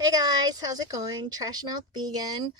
Hey guys, how's it going? Trash Mouth Vegan.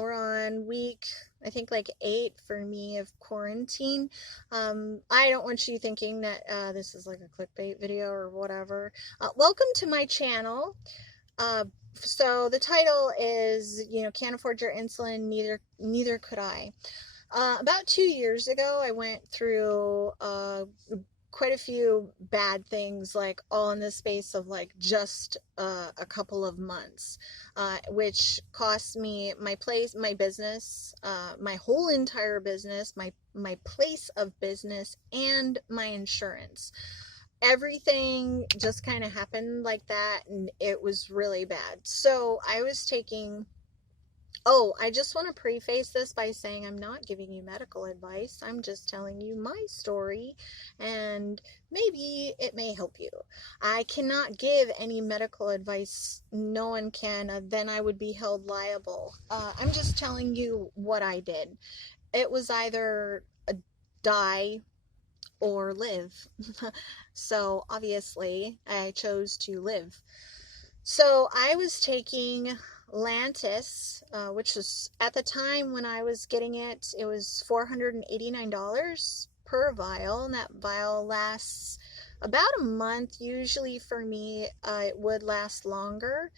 We're on week, I think like 8 for me of quarantine. I don't want you thinking that this is like a clickbait video or whatever. Welcome to my channel. Uh, so the title is, can't afford your insulin, neither could I. About 2 years ago, I went through quite a few bad things, like all in the space of like just a couple of months, which cost me my place, my business, my whole entire business, my place of business, and my insurance. Everything just kind of happened like that, and it was really bad. So I was taking Oh, I just want to preface this by saying I'm not giving you medical advice. I'm just telling you my story, and maybe it may help you. I cannot give any medical advice. No one can. Then I would be held liable. I'm just telling you what I did. It was either a die or live. So obviously, I chose to live. So I was taking Lantus, which was at the time when I was getting it, it was $489 per vial, and that vial lasts about a month. Usually for me, it would last longer.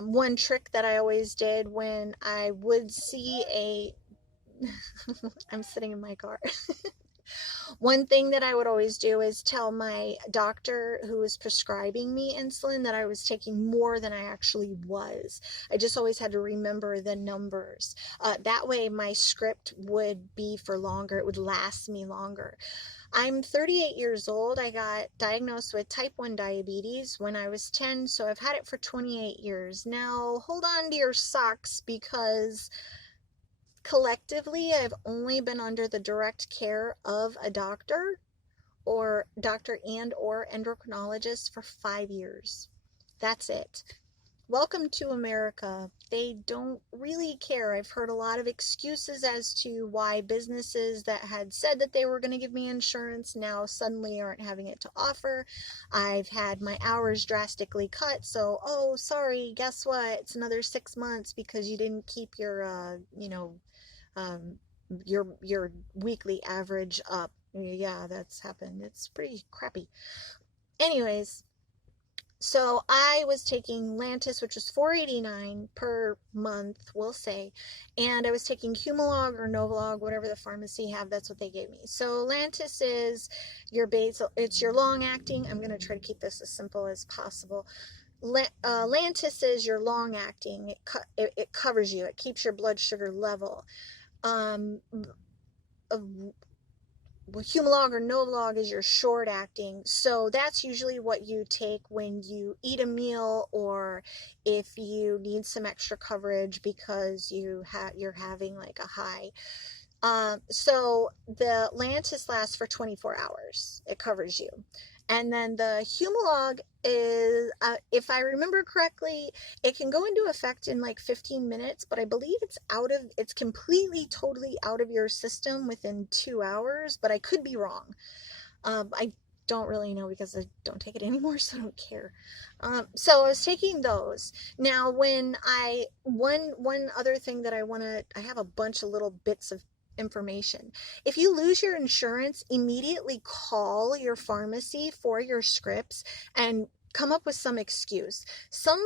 One trick that I always did when I would see a I'm sitting in my car. One thing that I would always do is tell my doctor who was prescribing me insulin that I was taking more than I actually was. I just always had to remember the numbers. That way my script would be for longer. It would last me longer. I'm 38 years old. I got diagnosed with type 1 diabetes when I was 10, so I've had it for 28 years. Now, hold on to your socks, because collectively, I've only been under the direct care of a doctor and or endocrinologist for 5 years. That's it. Welcome to America. They don't really care. I've heard a lot of excuses as to why businesses that had said that they were going to give me insurance now suddenly aren't having it to offer. I've had my hours drastically cut, so, oh, sorry, guess what? It's another 6 months because you didn't keep um, your weekly average up. Yeah, that's happened. It's pretty crappy. Anyways, so I was taking Lantus, which was $4.89 per month, we'll say, and I was taking Humalog or Novolog, whatever the pharmacy have. That's what they gave me. So Lantus is your basal, it's your long acting. I'm going to try to keep this as simple as possible. Lantus is your long acting. It covers you. It keeps your blood sugar level. um, Humalog or Novolog is your short acting. So that's usually what you take when you eat a meal, or if you need some extra coverage because you're having like a high. So the Lantus lasts for 24 hours. It covers you. And then the Humalog is, if I remember correctly, it can go into effect in like 15 minutes, but I believe it's completely, totally out of your system within 2 hours, but I could be wrong. I don't really know because I don't take it anymore, so I don't care. So I was taking those. Now, one other thing that I have a bunch of little bits of information. If you lose your insurance, immediately call your pharmacy for your scripts and come up with some excuse. Some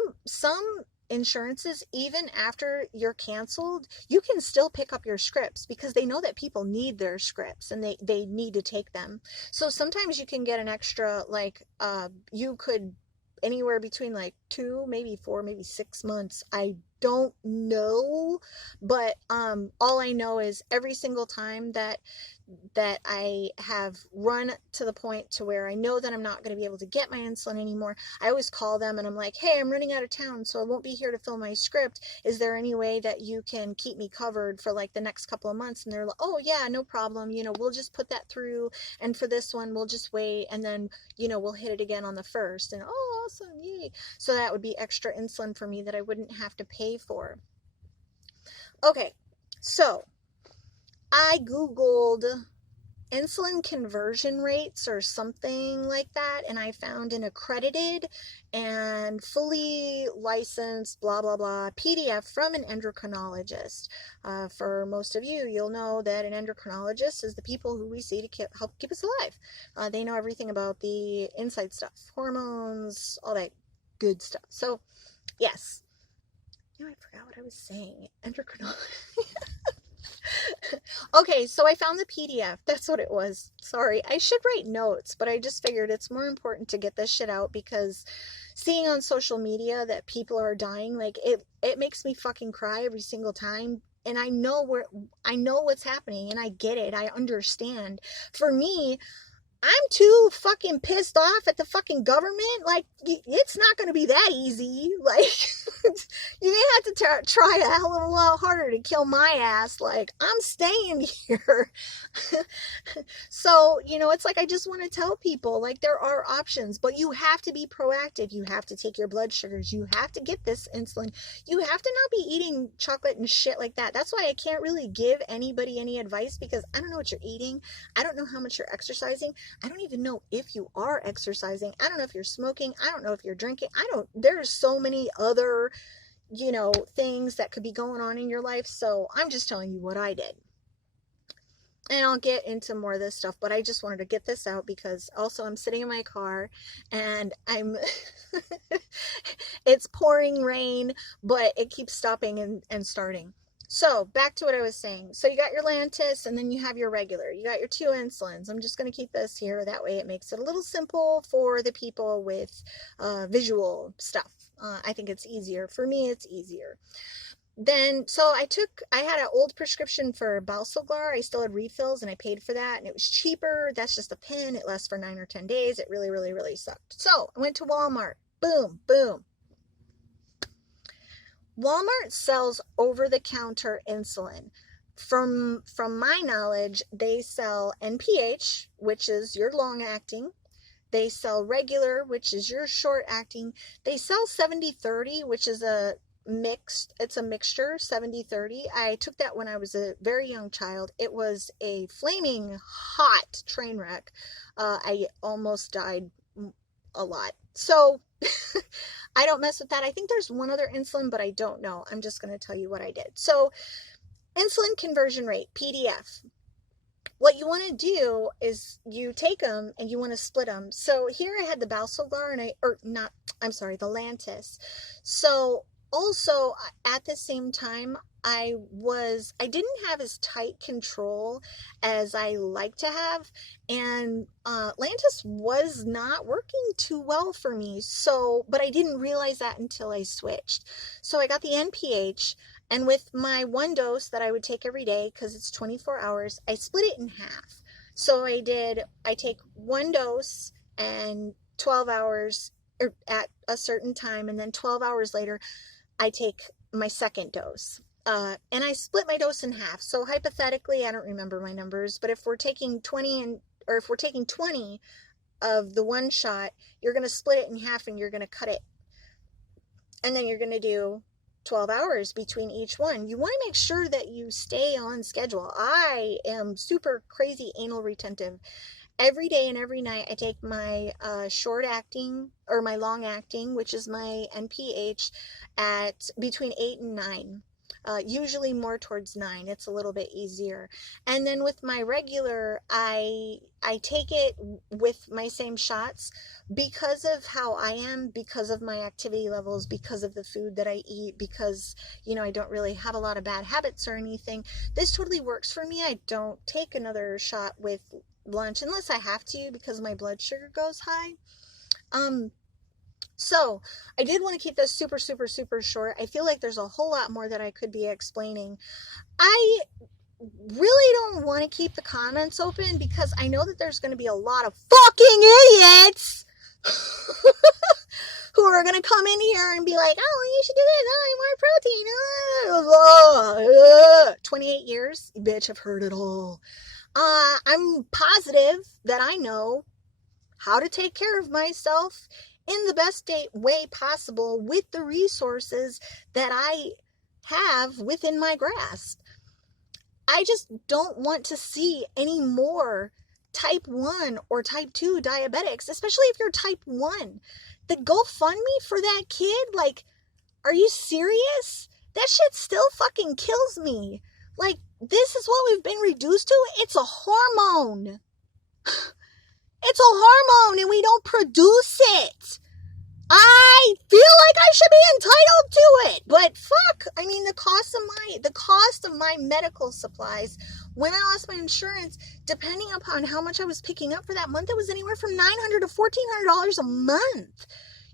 insurances, even after you're canceled, you can still pick up your scripts because they know that people need their scripts and they need to take them. So sometimes you can get an extra, like, you could anywhere between like 2, maybe 4, maybe 6 months. I don't know, but all I know is every single time that I have run to the point to where I know that I'm not going to be able to get my insulin anymore, I always call them and I'm like, hey, I'm running out of town, so I won't be here to fill my script. Is there any way that you can keep me covered for like the next couple of months? And they're like, oh yeah, no problem. We'll just put that through. And for this one, we'll just wait. And then, we'll hit it again on the 1st. And oh, awesome. Yay. So that would be extra insulin for me that I wouldn't have to pay for. Okay. So I Googled insulin conversion rates or something like that, and I found an accredited and fully licensed blah blah blah PDF from an endocrinologist. For most of you, you'll know that an endocrinologist is the people who we see to help keep us alive. They know everything about the inside stuff, hormones, all that good stuff. So yes, I forgot what I was saying. Endocrinologist. Okay, so I found the PDF. That's what it was. Sorry, I should write notes, but I just figured it's more important to get this shit out, because seeing on social media that people are dying, like it makes me fucking cry every single time. And I know what's happening, and I get it. I understand. For me, I'm too fucking pissed off at the fucking government. Like, it's not going to be that easy. Like, you're going to have to try a hell of a lot harder to kill my ass. Like, I'm staying here. So, it's like, I just want to tell people, like, there are options, but you have to be proactive. You have to take your blood sugars. You have to get this insulin. You have to not be eating chocolate and shit like that. That's why I can't really give anybody any advice, because I don't know what you're eating. I don't know how much you're exercising. I don't even know if you are exercising. I don't know if you're smoking. I don't know if you're drinking. There's so many other, things that could be going on in your life. So I'm just telling you what I did. And I'll get into more of this stuff, but I just wanted to get this out, because also I'm sitting in my car and it's pouring rain, but it keeps stopping and starting. So back to what I was saying. So you got your Lantus, and then you have your regular. You got your 2 insulins. I'm just going to keep this here. That way it makes it a little simple for the people with visual stuff. I think it's easier. For me, it's easier. Then, so I had an old prescription for Balsoglar. I still had refills, and I paid for that, and it was cheaper. That's just a pen. It lasts for 9 or 10 days. It really, really, really sucked. So I went to Walmart. Boom, boom. Walmart sells over-the-counter insulin. From my knowledge, they sell NPH, which is your long-acting. They sell regular, which is your short-acting. They sell 70-30, which is it's a mixture, 70-30. I took that when I was a very young child. It was a flaming hot train wreck. I almost died a lot. So I don't mess with that. I think there's one other insulin, but I don't know. I'm just going to tell you what I did. So insulin conversion rate, PDF. What you want to do is you take them and you want to split them. So here I had the Balsoglar the Lantus. So also at the same time, I didn't have as tight control as I like to have, and Lantus was not working too well for me. So, but I didn't realize that until I switched. So I got the NPH, and with my 1 dose that I would take every day, because it's 24 hours, I split it in half. So I take 1 dose and 12 hours at a certain time, and then 12 hours later, I take my second dose. And I split my dose in half. So hypothetically, I don't remember my numbers, but if we're taking 20 of the one shot, you're going to split it in half and you're going to cut it. And then you're going to do 12 hours between each one. You want to make sure that you stay on schedule. I am super crazy anal retentive. Every day and every night I take my short acting or my long acting, which is my NPH, at between 8 and 9. Usually more towards 9. It's a little bit easier. And then with my regular, I take it with my same shots because of how I am, because of my activity levels, because of the food that I eat, because, I don't really have a lot of bad habits or anything. This totally works for me. I don't take another shot with lunch unless I have to because my blood sugar goes high. So I did want to keep this super, super, super short. I feel like there's a whole lot more that I could be explaining. I really don't want to keep the comments open because I know that there's going to be a lot of fucking idiots who are going to come in here and be like, oh, you should do this. Oh, more protein. 28 years. Bitch, I've heard it all. I'm positive that I know how to take care of myself in the best way possible with the resources that I have within my grasp. I just don't want to see any more type 1 or type 2 diabetics, especially if you're type 1. The GoFundMe for that kid, like, are you serious? That shit still fucking kills me. Like, this is what we've been reduced to? It's a hormone. It's a hormone and we don't produce it. I feel like I should be entitled to it, but fuck, I mean, the cost of my medical supplies when I lost my insurance, depending upon how much I was picking up for that month, it was anywhere from $900 to $1,400 a month.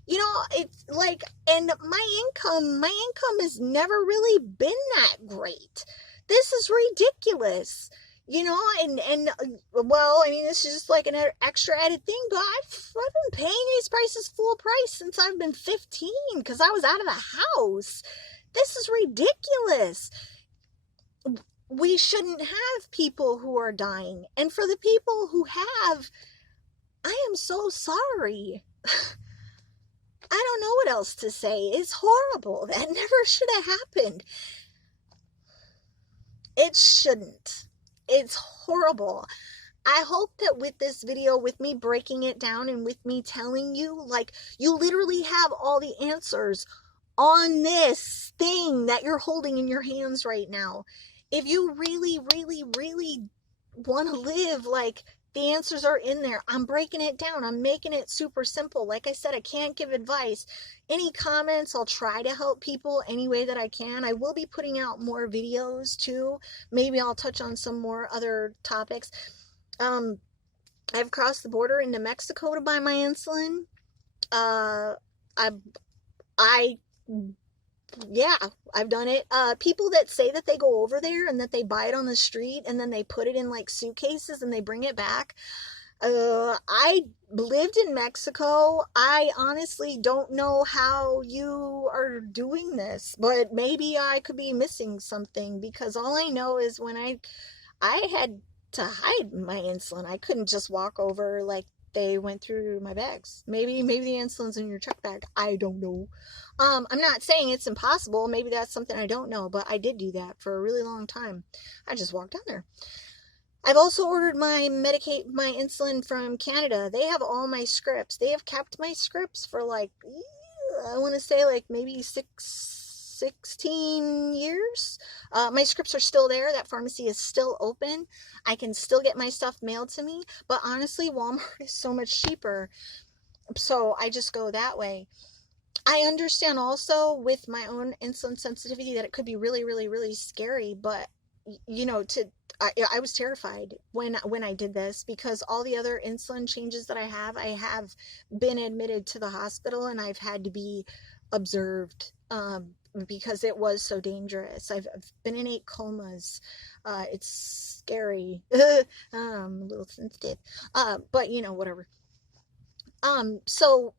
You know, it's like, and my income has never really been that great. This is ridiculous. You know, and well, I mean, this is just like an extra added thing, but I've been paying these prices full price since I've been 15 because I was out of the house. This is ridiculous. We shouldn't have people who are dying. And for the people who have, I am so sorry. I don't know what else to say. It's horrible. That never should have happened. It shouldn't. It's horrible. I hope that with this video, with me breaking it down and with me telling you, like, you literally have all the answers on this thing that you're holding in your hands right now. If you really, really, really want to live, like, the answers are in there. I'm breaking it down. I'm making it super simple. Like I said, I can't give advice. Any comments, I'll try to help people any way that I can. I will be putting out more videos too. Maybe I'll touch on some more other topics. I've crossed the border into Mexico to buy my insulin. Yeah, I've done it. People that say that they go over there and that they buy it on the street and then they put it in like suitcases and they bring it back. I lived in Mexico. I honestly don't know how you are doing this, but maybe I could be missing something because all I know is when I had to hide my insulin. I couldn't just walk over like they went through my bags. Maybe the insulin's in your check bag. I don't know. I'm not saying it's impossible. Maybe that's something I don't know, but I did do that for a really long time. I just walked down there. I've also ordered my insulin from Canada. They have all my scripts. They have kept my scripts for like, I want to say like maybe 16 years. My scripts are still there. That pharmacy is still open. I can still get my stuff mailed to me. But honestly, Walmart is so much cheaper. So I just go that way. I understand also with my own insulin sensitivity that it could be really, really, really scary. But, you know, I was terrified when I did this because all the other insulin changes that I have been admitted to the hospital and I've had to be observed because it was so dangerous. I've been in 8 comas. It's scary. I'm a little sensitive. But you know, whatever. So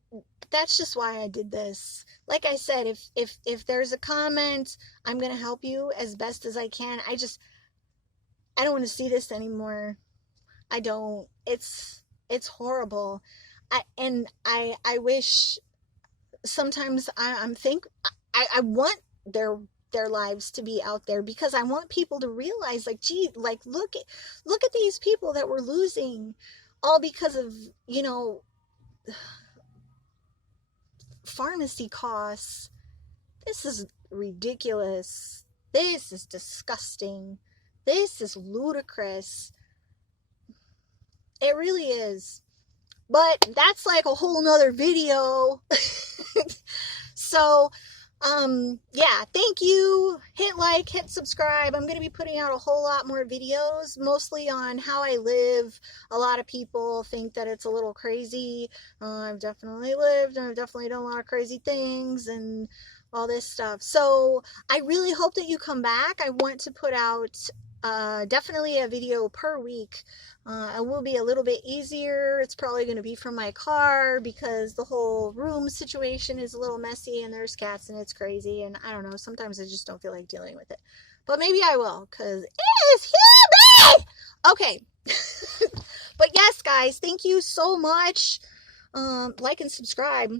that's just why I did this. Like I said, if there's a comment, I'm going to help you as best as I can. I don't want to see this anymore. I don't. It's horrible. I wish sometimes I want their lives to be out there because I want people to realize like, gee, like look at these people that we're losing all because of, you know, pharmacy costs. This is ridiculous. This is disgusting. This is ludicrous. It really is. But that's like a whole nother video. So, yeah, thank you. Hit like, hit subscribe. I'm going to be putting out a whole lot more videos, mostly on how I live. A lot of people think that it's a little crazy. I've definitely lived, and I've definitely done a lot of crazy things and all this stuff. So I really hope that you come back. I want to put out definitely a video per week. It will be a little bit easier. It's probably going to be from my car because the whole room situation is a little messy and there's cats and it's crazy and I don't know, sometimes I just don't feel like dealing with it. But maybe I will because it's huge! Okay. But yes, guys, thank you so much. Like and subscribe.